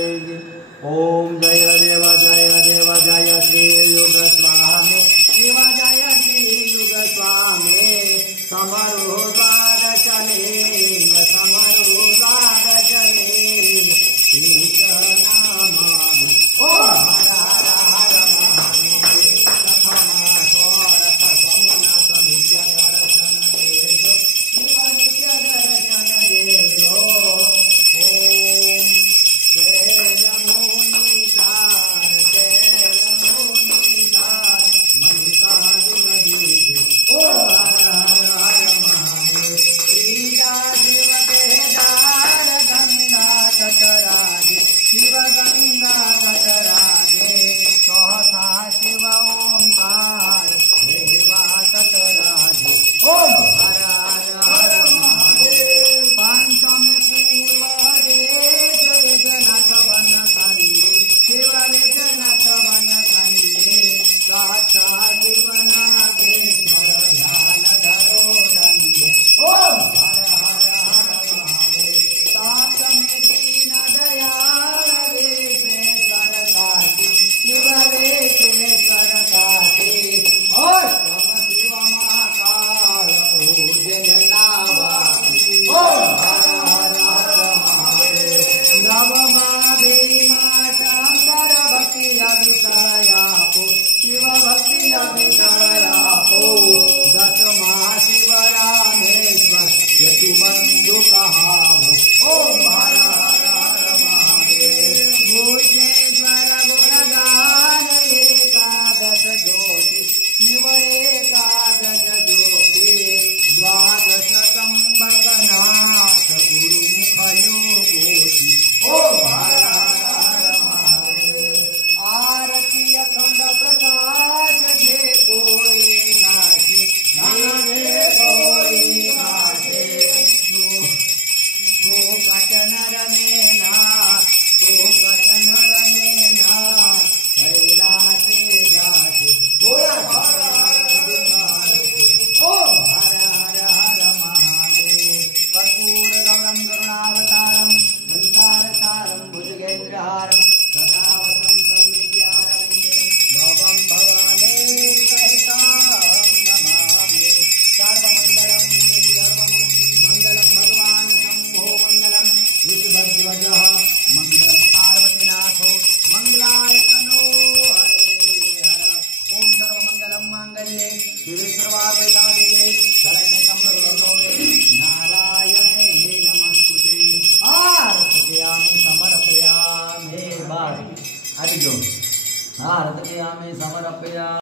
ओम जय देव जय श्री युग स्वामी शिव जय श्री युग स्वामी समरो द्वार चले समरो द्वार चले एक नाम ओम हर हर हर महादेव प्रथम स्वरथ समुनाथ नित्य दर्शन देजो शिव नित्य दर्शन देजो ओम शिव गंगा कटराजे सहसा शिव ओंकार देवा तटराजे ओम हर हर हर महादेव पंचमे पूर्व देश वेदनाथ वन खंडे शिव वेदनाथ वन खंडे साक्षात् शिव नागेश्वर ध्यान धरो दंडे ओम हर हर हर महादेव सातमे दीन दयाल शिववेश्वर काशी और शिव महाकाल पूजन नावासी ओम हर हर हर महादेव नवमा भीमा शंकर भक्ति अभिषयापो शिव भक्ति अभिषयापो दशमा शिव रामेश्वर यतुबंधु कहावो ओम हर हर हर महादेव भूषणेश्वर गुणगान एकादश ज्योति शिव एकादश ज्योति द्वादश कंबकनाथ गुरुमुख योगोति ओम हर हर महादेव आरती अखंड प्रकाश जे कोई गाथे जे कोई गाथे तो कचनर में नाथ तो कचनर में नाथ कैलासे जाते बोला ओम हर हर हर महादेव कर्पूर गौरम करुणावतारम संसार सारम भुजगेन्द्रहारम सदा वसंतम विद्यारण्ये भवम भवानी सहितां नमामि सर्वमंगलम मंगलम भगवान शंभो मंगलम विष्णुध्वजः मंगलम पार्वतीनाथो मंगलाय तनो हरे हर ओम सर्वमंगलम मांगल्ये शिवे सर्वार्थसाधिके शरण्ये त्र्यंबके नारायणे नमस्तुते आरतयामि समर्पयामि बस अभी जो आरतयामि समर्पयामि।